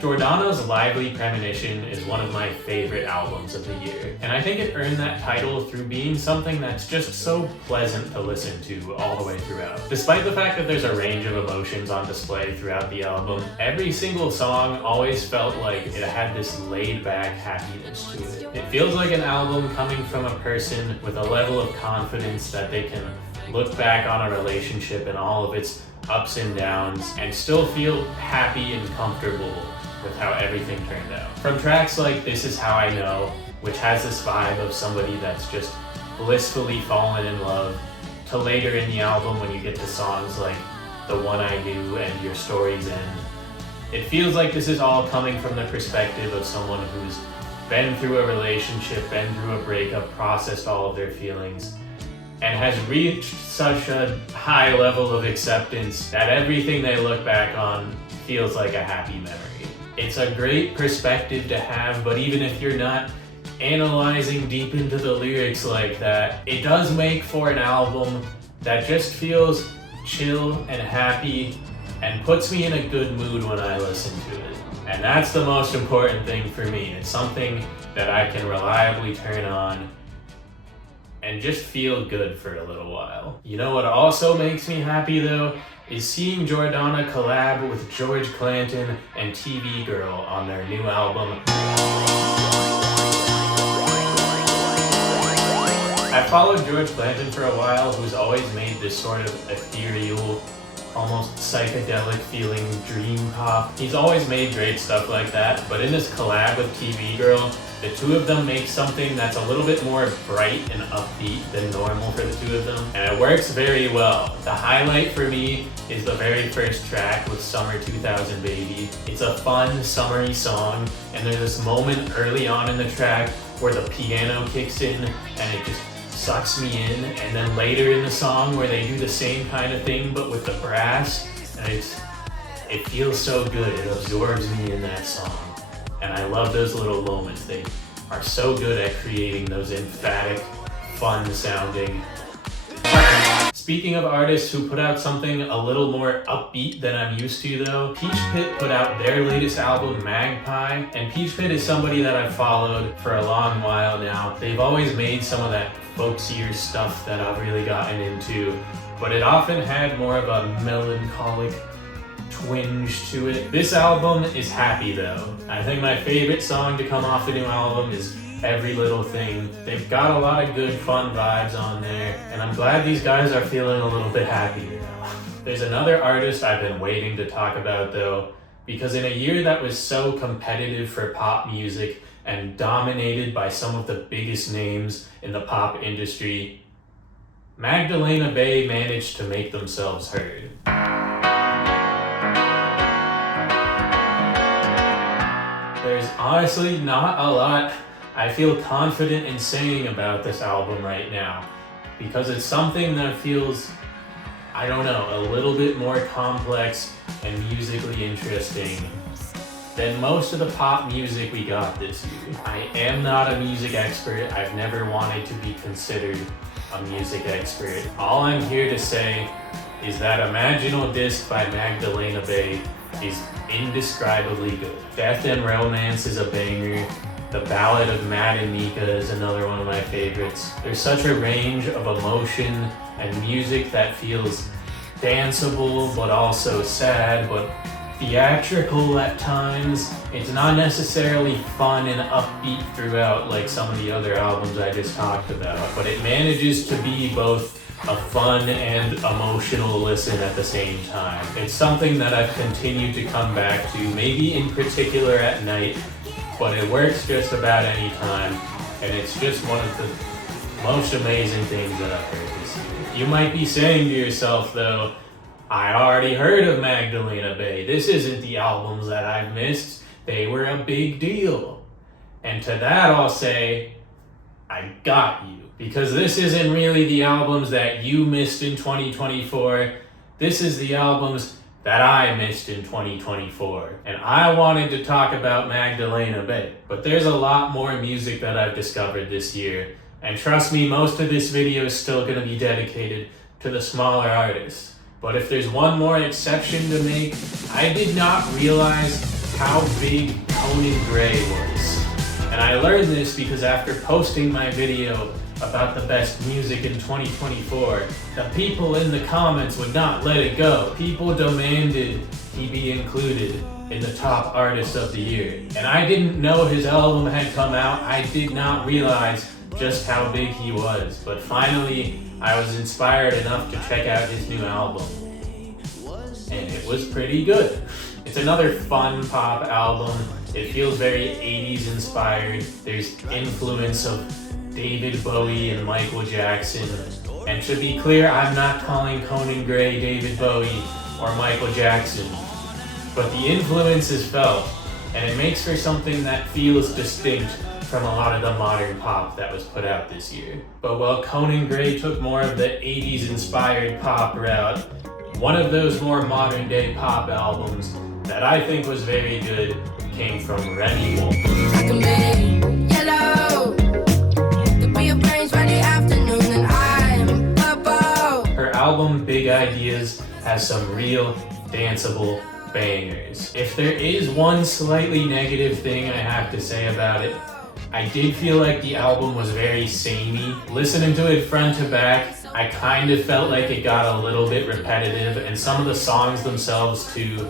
Jordana's lively Premonition is one of my favorite albums of the year, and I think it earned that title through being something that's just so pleasant to listen to all the way throughout. Despite the fact that there's a range of emotions on display throughout the album, every single song always felt like it had this laid-back happiness to it. It feels like an album coming from a person with a level of confidence that they can look back on a relationship and all of its ups and downs and still feel happy and comfortable with how everything turned out. From tracks like This Is How I Know, which has this vibe of somebody that's just blissfully fallen in love, to later in the album when you get to songs like The One I Knew and Your Story's End. It feels like this is all coming from the perspective of someone who's been through a relationship, been through a breakup, processed all of their feelings, and has reached such a high level of acceptance that everything they look back on feels like a happy memory. It's a great perspective to have, but even if you're not analyzing deep into the lyrics like that, it does make for an album that just feels chill and happy and puts me in a good mood when I listen to it. And that's the most important thing for me. It's something that I can reliably turn on and just feel good for a little while. You know what also makes me happy though? Is seeing Jordana collab with George Clanton and TV Girl on their new album. I followed George Clanton for a while, who's always made this sort of ethereal, almost psychedelic feeling dream pop. He's always made great stuff like that, but in this collab with TV Girl, the two of them make something that's a little bit more bright and upbeat than normal for the two of them, and it works very well. The highlight for me is the very first track with Summer 2000 Baby. It's a fun, summery song, and there's this moment early on in the track where the piano kicks in and it just sucks me in, and then later in the song where they do the same kind of thing but with the brass, and it feels so good. It absorbs me in that song. And I love those little moments. They are so good at creating those emphatic, fun sounding. Speaking of artists who put out something a little more upbeat than I'm used to though, Peach Pit put out their latest album, Magpie, and Peach Pit is somebody that I've followed for a long while now. They've always made some of that folksier stuff that I've really gotten into, but it often had more of a melancholic twinge to it. This album is happy though. I think my favorite song to come off the new album is Every Little Thing. They've got a lot of good fun vibes on there, and I'm glad these guys are feeling a little bit happier now. There's another artist I've been waiting to talk about though, because in a year that was so competitive for pop music and dominated by some of the biggest names in the pop industry, Magdalena Bay managed to make themselves heard. There's honestly not a lot I feel confident in saying about this album right now, because it's something that feels, I don't know, a little bit more complex and musically interesting than most of the pop music we got this year. I am not a music expert. I've never wanted to be considered a music expert. All I'm here to say is that Imaginal Disc by Magdalena Bay is indescribably good. Death and Romance is a banger. The Ballad of Matt and Mika is another one of my favorites. There's such a range of emotion and music that feels danceable, but also sad, but theatrical at times. It's not necessarily fun and upbeat throughout like some of the other albums I just talked about, but it manages to be both a fun and emotional listen at the same time. It's something that I've continued to come back to, maybe in particular at night, but it works just about any time, and it's just one of the most amazing things that I've heard this year. You might be saying to yourself though, I already heard of Magdalena Bay. This isn't the albums that I've missed. They were a big deal. And to that I'll say, I got you. Because this isn't really the albums that you missed in 2024. This is the albums that I missed in 2024. And I wanted to talk about Magdalena Bay, but there's a lot more music that I've discovered this year. And trust me, most of this video is still gonna be dedicated to the smaller artists. But if there's one more exception to make, I did not realize how big Conan Gray was. And I learned this because after posting my video about the best music in 2024, the people in the comments would not let it go. People demanded he be included in the top artist of the year. And I didn't know his album had come out. I did not realize just how big he was. But finally, I was inspired enough to check out his new album. And it was pretty good. It's another fun pop album. It feels very 80s inspired. There's influence of David Bowie and Michael Jackson. And to be clear, I'm not calling Conan Gray David Bowie or Michael Jackson. But the influence is felt, and it makes for something that feels distinct from a lot of the modern pop that was put out this year. But while Conan Gray took more of the 80s inspired pop route, one of those more modern day pop albums that I think was very good came from Remi. Her album Big Ideas has some real danceable bangers. If there is one slightly negative thing I have to say about it, I did feel like the album was very samey. Listening to it front to back, I kind of felt like it got a little bit repetitive, and some of the songs themselves too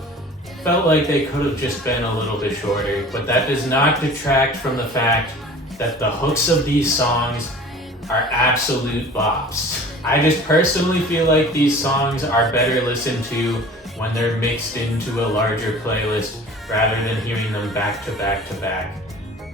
felt like they could have just been a little bit shorter. But that does not detract from the fact that the hooks of these songs are absolute bops. I just personally feel like these songs are better listened to when they're mixed into a larger playlist rather than hearing them back to back to back.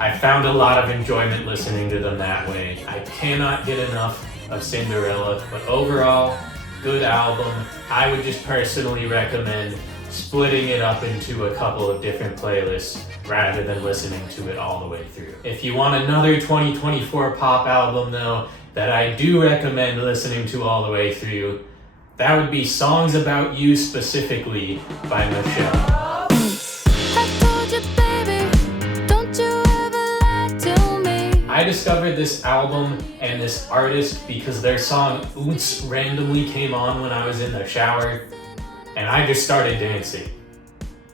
I found a lot of enjoyment listening to them that way. I cannot get enough of Cinderella, but overall, good album. I would just personally recommend splitting it up into a couple of different playlists rather than listening to it all the way through. If you want another 2024 pop album though, that I do recommend listening to all the way through, that would be Songs About You Specifically by Michelle. I discovered this album and this artist because their song Oontz randomly came on when I was in the shower, and I just started dancing.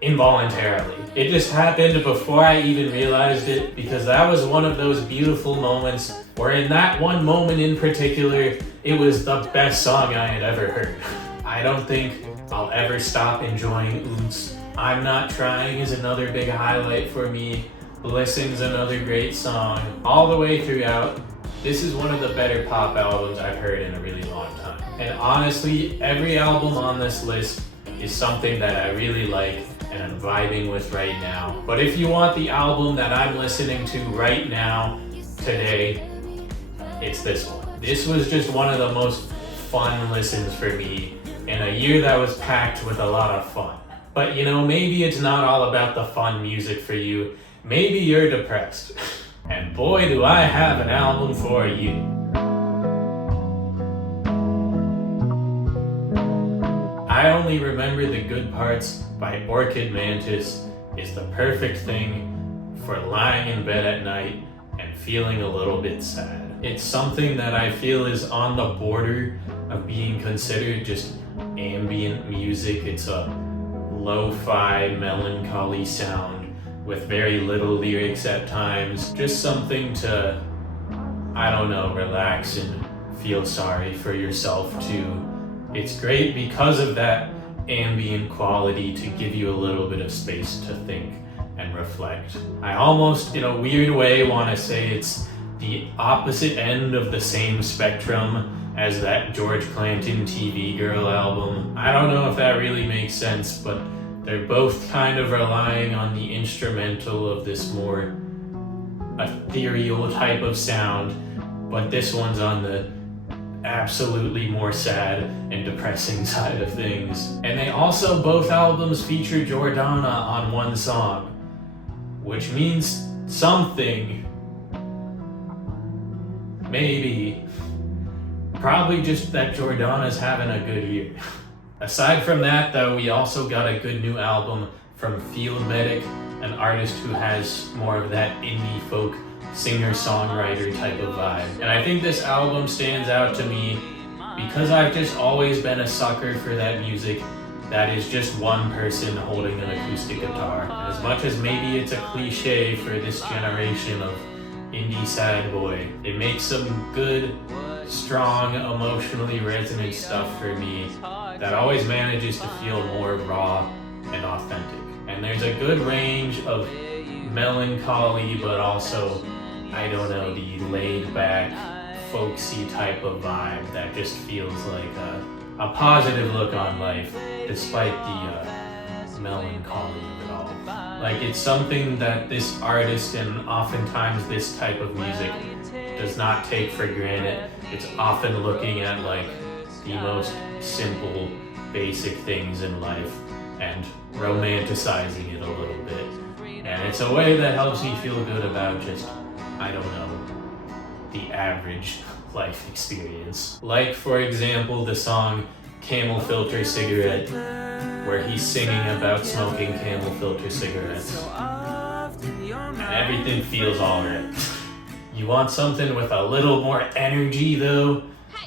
Involuntarily. It just happened before I even realized it, because that was one of those beautiful moments where in that one moment in particular, it was the best song I had ever heard. I don't think I'll ever stop enjoying Oontz. I'm Not Trying is another big highlight for me. Blessing's another great song. All the way throughout, this is one of the better pop albums I've heard in a really long time. And honestly, every album on this list is something that I really like and I'm vibing with right now. But if you want the album that I'm listening to right now, today, it's this one. This was just one of the most fun listens for me in a year that was packed with a lot of fun. But you know, maybe it's not all about the fun music for you. Maybe you're depressed. And boy, do I have an album for you. I Only Remember the Good Parts by Orchid Mantis is the perfect thing for lying in bed at night and feeling a little bit sad. It's something that I feel is on the border of being considered just ambient music. It's a lo-fi, melancholy sound with very little lyrics at times. Just something to, I don't know, relax and feel sorry for yourself to. It's great because of that ambient quality to give you a little bit of space to think and reflect. I almost, in a weird way, want to say it's the opposite end of the same spectrum as that George Clanton TV Girl album. I don't know if that really makes sense, but they're both kind of relying on the instrumental of this more ethereal type of sound, but this one's on the absolutely more sad and depressing side of things. And they also, both albums feature Jordana on one song, which means something. Maybe. Probably just that Jordana's having a good year. Aside from that though, we also got a good new album from Field Medic, an artist who has more of that indie folk singer-songwriter type of vibe. And I think this album stands out to me because I've just always been a sucker for that music that is just one person holding an acoustic guitar. As much as maybe it's a cliche for this generation of indie sad boy, it makes some good, strong, emotionally resonant stuff for me that always manages to feel more raw and authentic. And there's a good range of melancholy, but also, I don't know, the laid back, folksy type of vibe that just feels like a positive look on life, despite the melancholy of it all. Like, it's something that this artist and oftentimes this type of music does not take for granted. It's often looking at like the most simple, basic things in life and romanticizing it a little bit. And it's a way that helps me feel good about just, I don't know, the average life experience. Like, for example, the song Camel Filter Cigarette, where he's singing about smoking camel filter cigarettes. And everything feels alright. You want something with a little more energy though?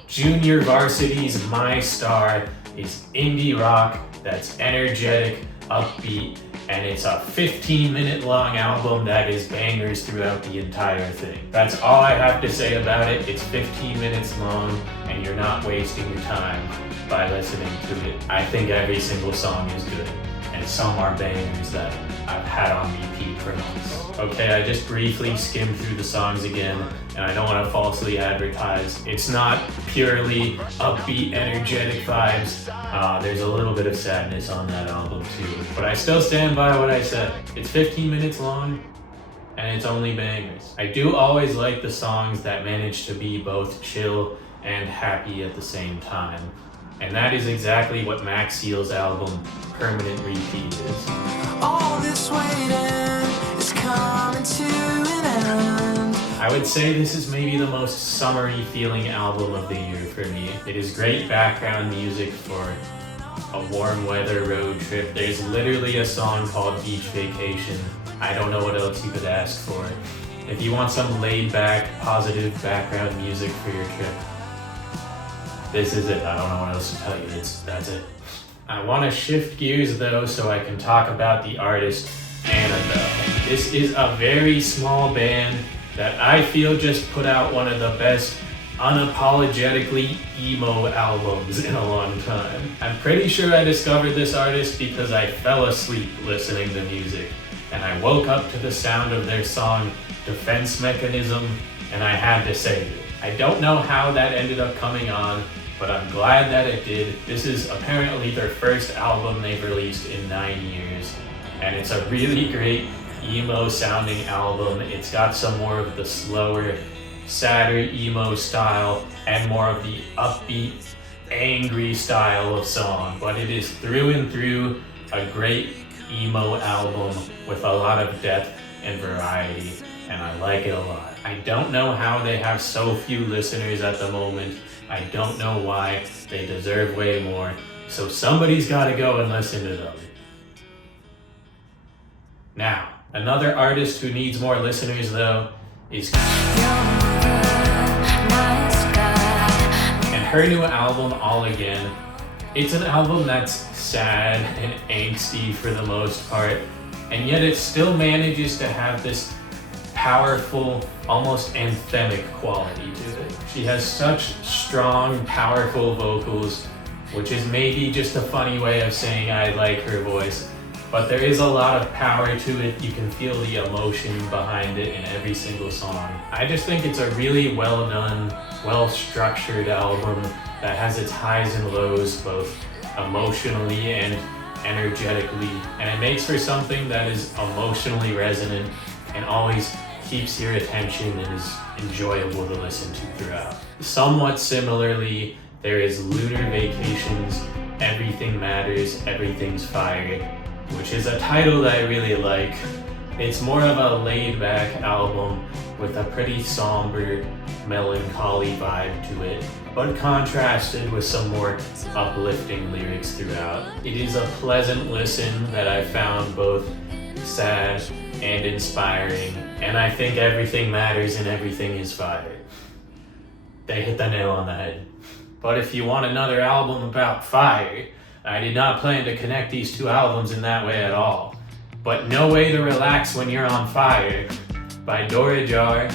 Junior Varsity's My Star is indie rock that's energetic, upbeat, and it's a 15-minute long album that is bangers throughout the entire thing. That's all I have to say about it. It's 15 minutes long, and you're not wasting your time by listening to it. I think every single song is good, and some are bangers that I've had on repeat for months. Okay, I just briefly skimmed through the songs again, and I don't want to falsely advertise. It's not purely upbeat, energetic vibes. There's a little bit of sadness on that album too, but I still stand by what I said. It's 15 minutes long, and it's only bangers. I do always like the songs that manage to be both chill and happy at the same time. And that is exactly what Macseal's album, Permanent Repeat, is. All this waiting is coming to an end. I would say this is maybe the most summery feeling album of the year for me. It is great background music for a warm weather road trip. There's literally a song called Beach Vacation. I don't know what else you could ask for. If you want some laid back, positive background music for your trip, this is it. I don't know what else to tell you. That's it. I want to shift gears though so I can talk about the artist Annabel. This is a very small band that I feel just put out one of the best unapologetically emo albums in a long time. I'm pretty sure I discovered this artist because I fell asleep listening to music, and I woke up to the sound of their song Defense Mechanism, and I had to save it. I don't know how that ended up coming on, but I'm glad that it did. This is apparently their first album they've released in 9 years, and it's a really great emo sounding album. It's got some more of the slower, sadder emo style and more of the upbeat, angry style of song, but it is through and through a great emo album with a lot of depth and variety, and I like it a lot. I don't know how they have so few listeners at the moment. I don't know why. They deserve way more, so somebody's got to go and listen to them. Now, another artist who needs more listeners though is and her new album, All Again. It's an album that's sad and angsty for the most part, and yet it still manages to have this powerful, almost anthemic quality to it. She has such strong, powerful vocals, which is maybe just a funny way of saying I like her voice, but there is a lot of power to it. You can feel the emotion behind it in every single song. I just think it's a really well done, well structured album that has its highs and lows, both emotionally and energetically, and it makes for something that is emotionally resonant and always keeps your attention and is enjoyable to listen to throughout. Somewhat similarly, there is Lunar Vacation's Everything Matters, Everything's Fire, which is a title that I really like. It's more of a laid-back album with a pretty somber, melancholy vibe to it, but contrasted with some more uplifting lyrics throughout. It is a pleasant listen that I found both sad and inspiring, and I think Everything Matters and Everything is Fire. They hit the nail on the head. But if you want another album about fire, I did not plan to connect these two albums in that way at all. But No Way to Relax When You're on Fire by Dora Jar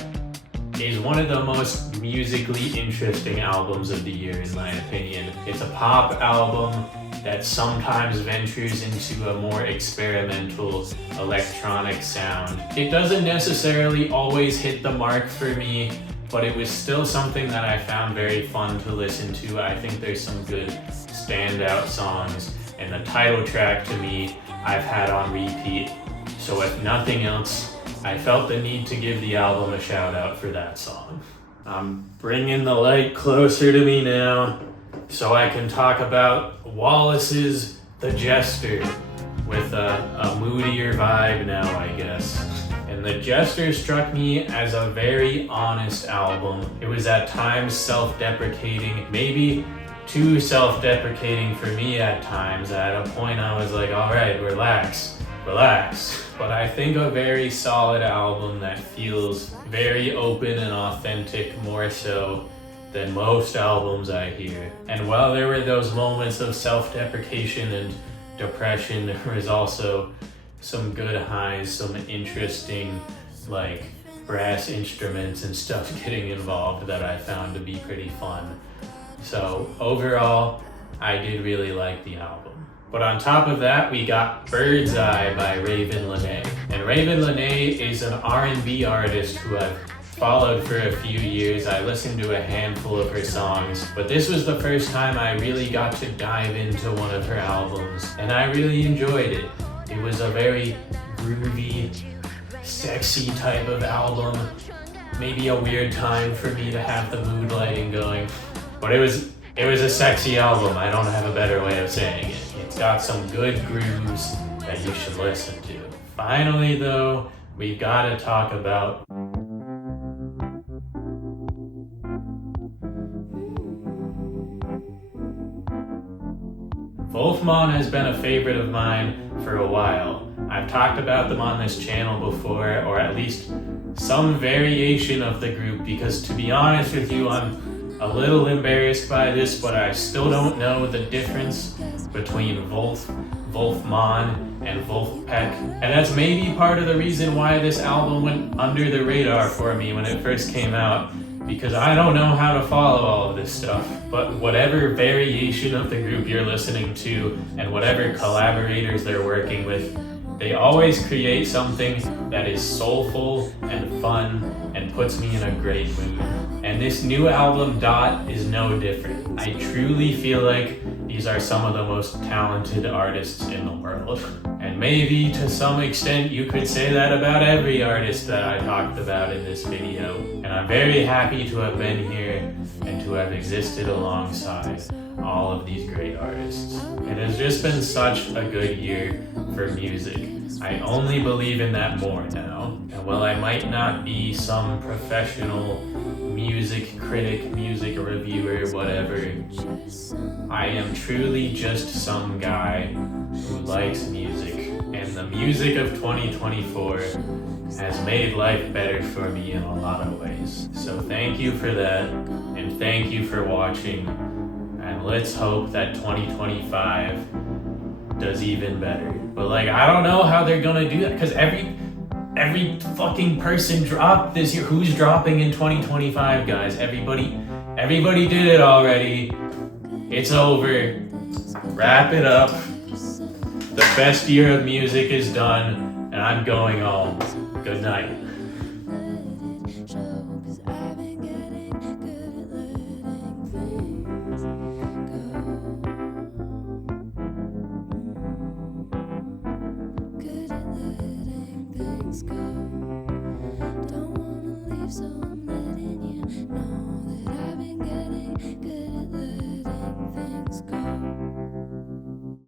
is one of the most musically interesting albums of the year in my opinion. It's a pop album that sometimes ventures into a more experimental electronic sound. It doesn't necessarily always hit the mark for me, but it was still something that I found very fun to listen to. I think there's some good standout songs, and the title track to me I've had on repeat. So if nothing else, I felt the need to give the album a shout out for that song. I'm bringing the light closer to me now so I can talk about Wallice's The Jester with a moodier vibe now, I guess. And The Jester struck me as a very honest album. It was at times self-deprecating, maybe too self-deprecating for me at times. At a point I was like, all right, relax. But I think a very solid album that feels very open and authentic, more so than most albums I hear. And while there were those moments of self-deprecation and depression, there was also some good highs, some interesting like brass instruments and stuff getting involved that I found to be pretty fun. So overall, I did really like the album. But on top of that, we got Bird's Eye by Ravyn Lenae. And Ravyn Lenae is an R&B artist who I've followed for a few years. I listened to a handful of her songs, but this was the first time I really got to dive into one of her albums, and I really enjoyed it. It was a very groovy, sexy type of album. Maybe a weird time for me to have the mood lighting going, but it was a sexy album. I don't have a better way of saying it. It's got some good grooves that you should listen to. Finally though, we've got to talk about Vulfmon has been a favorite of mine for a while. I've talked about them on this channel before, or at least some variation of the group, because to be honest with you, I'm a little embarrassed by this, but I still don't know the difference between Vulfmon and Vulfpeck. And that's maybe part of the reason why this album went under the radar for me when it first came out, because I don't know how to follow all of this stuff. But whatever variation of the group you're listening to and whatever collaborators they're working with, they always create something that is soulful and fun and puts me in a great mood. And this new album, Dot, is no different. I truly feel like these are some of the most talented artists in the world. And maybe to some extent you could say that about every artist that I talked about in this video. And I'm very happy to have been here and to have existed alongside all of these great artists. It has just been such a good year for music. I only believe in that more now. And while I might not be some professional music critic, music reviewer, whatever, I am truly just some guy who likes music. And the music of 2024 has made life better for me in a lot of ways. So thank you for that, and thank you for watching. And let's hope that 2025 does even better. But like, I don't know how they're gonna do that, because every fucking person dropped this year. Who's dropping in 2025, guys? Everybody did it already. It's over. Wrap it up. The best year of music is done, and I'm going home. Good night. Don't wanna leave so